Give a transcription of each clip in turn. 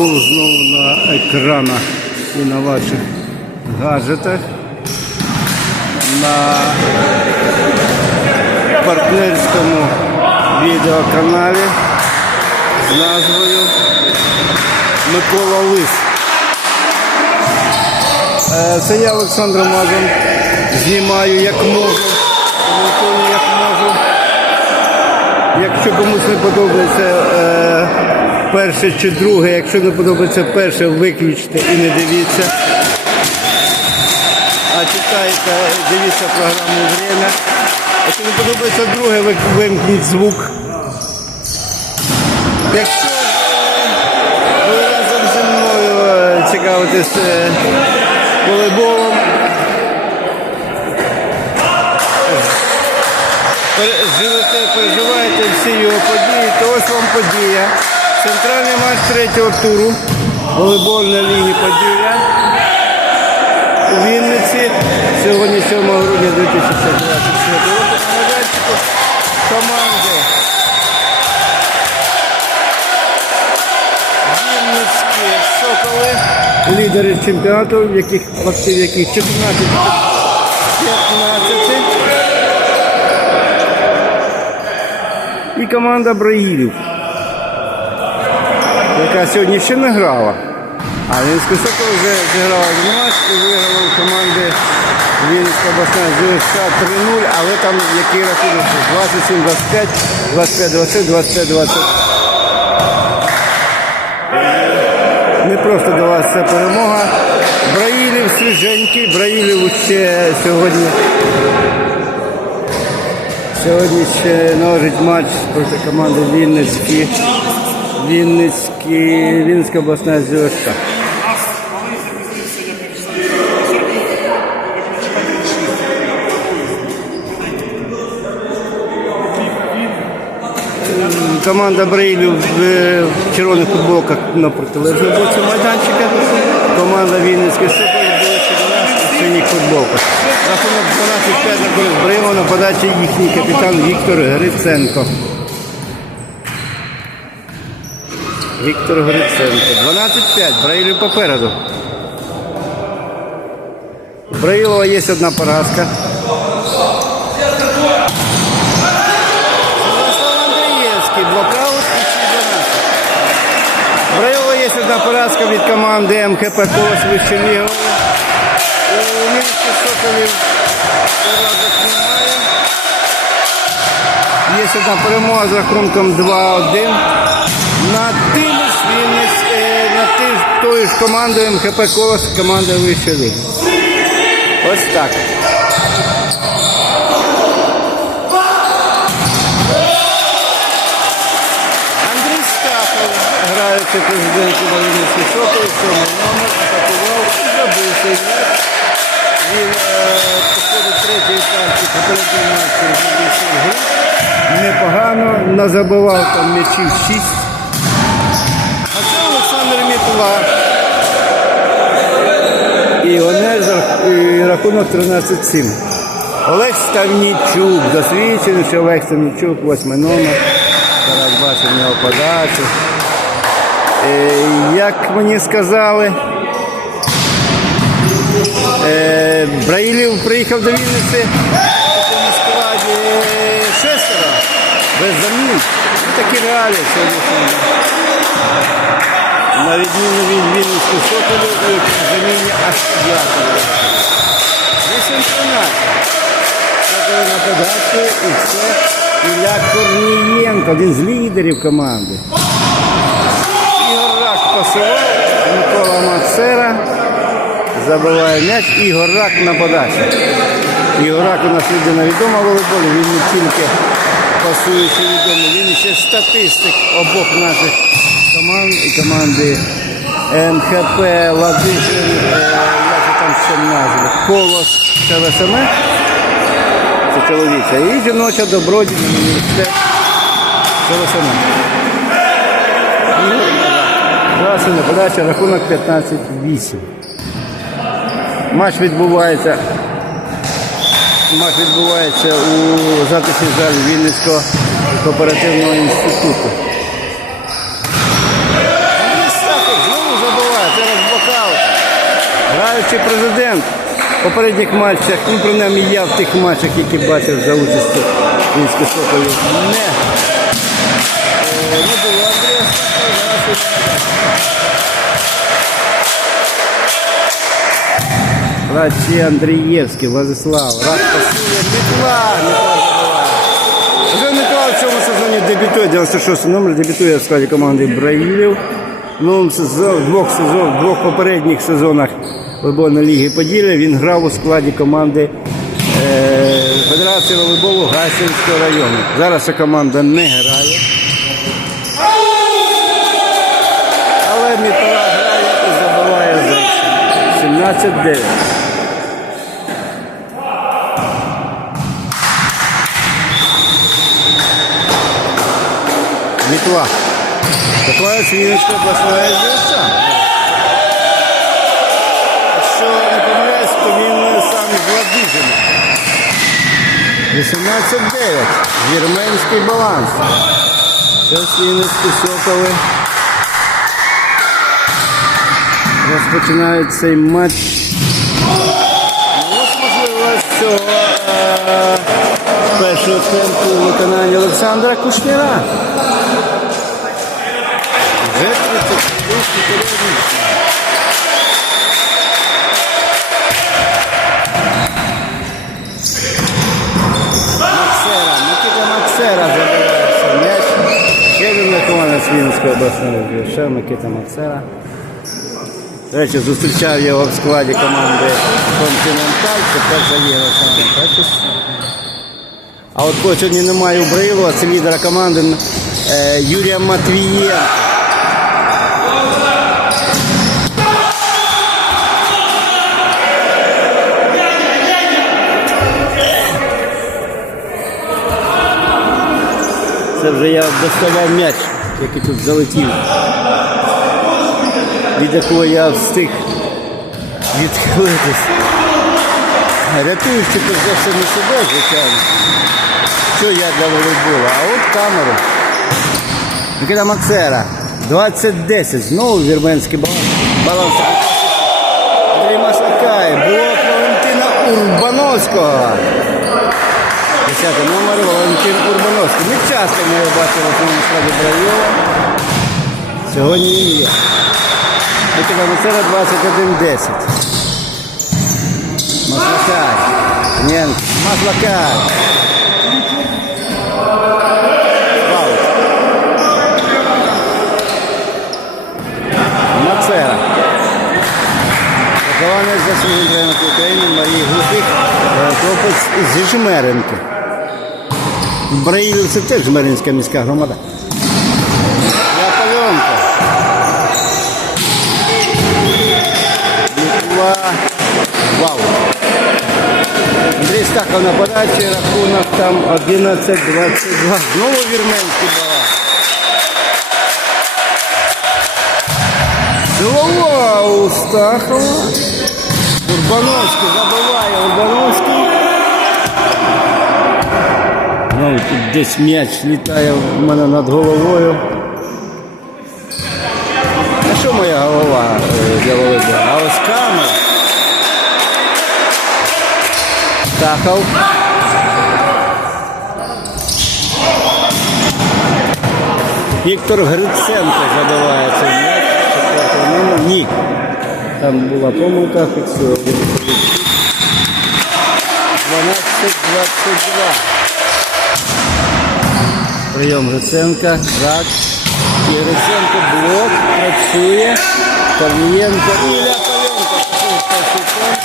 футбол знову на екранах і на ваших гаджетах. На партнерському відеоканалі з назвою Микола Лис. Е, Це я Олександр Мазан. Знімаю як можу, як можу. Якщо комусь не подобається е, перше чи друге, якщо не подобається перше, виключте і не дивіться. А читайте, дивіться програму Время. Якщо не подобається друге, вимкніть звук. Якщо ви разом зі мною е, цікавитесь е, волейболом, живете, переживаєте всі його події, то ось вам подія. Центральний матч третього туру волейбольної ліги Поділля у Вінниці сьогодні 7 грудня 2024 року. Команди Вінницькі Соколи, лідери чемпіонату, в яких актив яких 14 15. І команда Браїлів, яка сьогодні ще не грала. А Вінницька Сокол вже зіграла один матч і виграла у команди Вінницька обласна ЗСК 3-0, але там який рахунок 27-25, 25-23, 25-20. Не просто далася ця перемога. Браїлів свіженький, Браїлів ще сьогодні. Сьогодні ще належить матч проти команди Вінницькі. Вінницькі, Вінницька обласна ЗОШК. Команда Брейлів в, в червоних футболках на протилежному боці майданчика. Команда Вінницький Сокол була в синіх футболках. Рахунок 12-5 на на подачі їхній капітан Віктор Гриценко. Віктор Гриценко. 12-5. Браїлів попереду. Браїлова є одна поразка. Ярослав Андрієвський, два правих і 12. У Браїлова є одна поразка від команди МХП Колос Вище У Мінських Соколів поразок немає. Є одна перемога з рахунком 2-1 над тим ж- тою ж командою МХП Колос, команда Вища Ліга. Ось так. Андрій Стахов, граючи президенту на Вінницькій Сокол, сьомий номер, атакував і забив цей. Він е, походить третьої партії попередньої матчі. Непогано, назабивав там м'ячів 6. А це Олександр Мітла. І вони за- рахунок 13-7. Олег Ставнічук, досвідчений, що Олег Ставнічук, восьмий номер. Зараз бачимо його подачу. Е, як мені сказали, е, Браїлів приїхав до Вінниці складі е, шестеро, без замін. Такі реалії сьогоднішні. На відміну від Вінницьких соколів, і в заміні аж п'ятеро. 8-13. На подачі і це Ілля Корнієнко, один з лідерів команди. Ігор Рак пасував, Микола Мацера забиває м'яч, Ігор Рак на подачі. Ігор Рак у нас людина відома волейболі, він не тільки пасуючи відомий, він ще статистик обох наших команд і команди МХП, Ладишин, е, як там ще назва, Колос, ТВСМ. Це чоловіча. І жіноча добродійна університет ТВСМ. Красина подача, рахунок 15-8. Матч відбувається. Матч відбувається у затишній залі Вінницького кооперативного інституту. Андрій Стахов, діючий президент. В попередніх матчах, ну принаймні я в тих матчах, які бачив за участю Мінських Соколів, не, не було Сокола. Андрієвський, Владислав, рад пасує. Вже Мітла в цьому сезоні дебютує, 96 номер, дебютує в складі команди Браїлів. Сезоні, в двох, сезон, в двох попередніх сезонах волейбольної ліги Поділля він грав у складі команди е, Федерації волейболу Гасінського району. Зараз ця команда не грає. Але Мітла грає і забиває за 17-9. Мітла. Такое Вінницька обласна ЗСА. Якщо сам Ладижина. 18-9. Вірменський баланс. Зараз соколи. Розпочинають цей матч. Ось можливо, цього е, першого темпу виконання Олександра Кушніра. Вже 34 річний. Вінницької обласної ще Микита Максера. До речі, зустрічав його в складі команди Континенталь, тепер заїхав саме А от кого сьогодні немає у Браїлова, це лідера команди е, Юрія Матвієнка. Це вже я доставав м'яч, який тут залетів. Від якого я встиг відхилитись. Рятуючи перш за все не себе, звичайно. Що я для волейболу? А от камеру. Микита Максера. 20-10. Знову вірменський баланс. Баланс. Андрій Маслакай. Блок Валентина Урбановського. 10 номер Валентин Урбановський. Не часто ми його бачили в цьому складі Бравіла. Сьогодні є. Микита Максера 21-10. Маслакай. Ні, Маслакай. Вау. Мацера. Поховання заслужений тренер України Марії Глухих, е, хлопець зі Жмеренки. Браїлів це теж Жмеринська міська громада. Японка. Мітла. Вау. Андрій Стахов на подачі, рахунок там 11-22. Знову вірменський баланс. Голова у Стахова. Урбановський забиває Урбановський. Ну, тут десь м'яч літає в мене над головою. А що моя голова е, для волейболу? А ось камера. Стахов. Віктор Гриценко забиває цей м'яч. Номер. Ні. Там була помилка, фіксує. 12-22. Прийом Гриценка. Рак. І Гриценко блок. Працює. Корнієнко і Ляпаленко. Такий перший темп.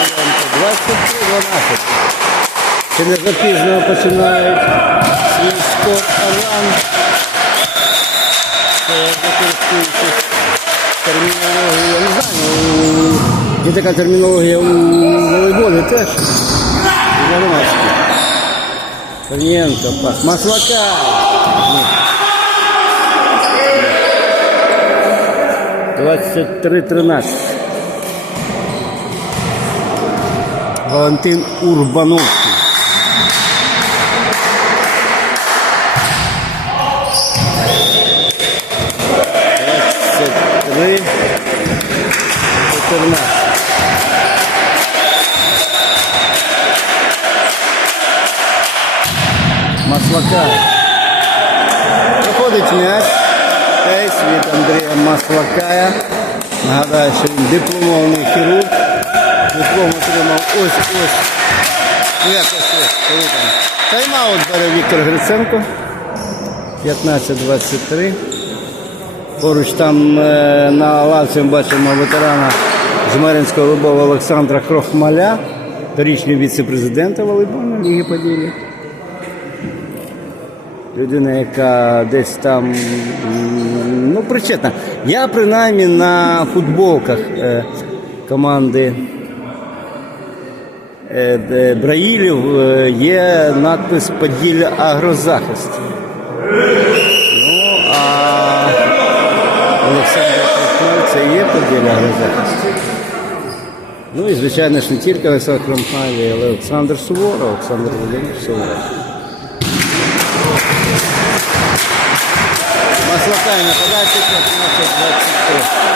Ляпаленко. 23-12. Чи не запізно починають свій скор Алан. Це використовуючись термінологією. Я не знаю, ну, є така термінологія у волейболі теж. І на громадській. Корнієнко, пас. Маслака. Двадцять три тринадцять. Валентин Урбановський. Двадцять три чотирнадцять. Маслакая. Нагадаю, що він дипломований хірург. Диплом отримав ось ось. Ну як ось ось, коли. Тайм-аут бере Віктор Гриценко. 15-23. Поруч там е, на лавці ми бачимо ветерана Жмеринського Лубова Олександра Крохмаля, торічний віце-президента волейбольної ліги Поділля. Людина, яка десь там ну, причетна. Я принаймні на футболках е, команди е, де Браїлів е, є надпис Поділля Агрозахист. Ну, а Олександр Крохмаль це є Поділля Агрозахист. Ну і звичайно ж не тільки Олександр Крамхаль, але Олександр Суворов, Олександр Володимирович Суворов. Маслакай на подачі 15-23.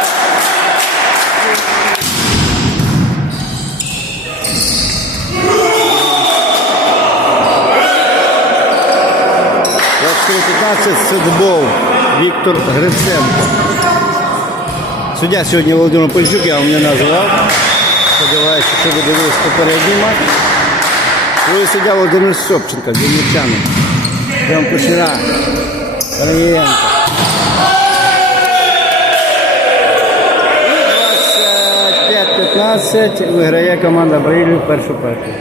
Двадцять сетбол Віктор Гриценко. Суддя сьогодні Володимир Польчук, я вам не називав. Сподіваюся, що ви дивились попередній матч. Ну і суддя Володимир Собченко, Вінничани. Прям Кушніра. Корнієнко. 25-15 виграє команда Брилів першу партію.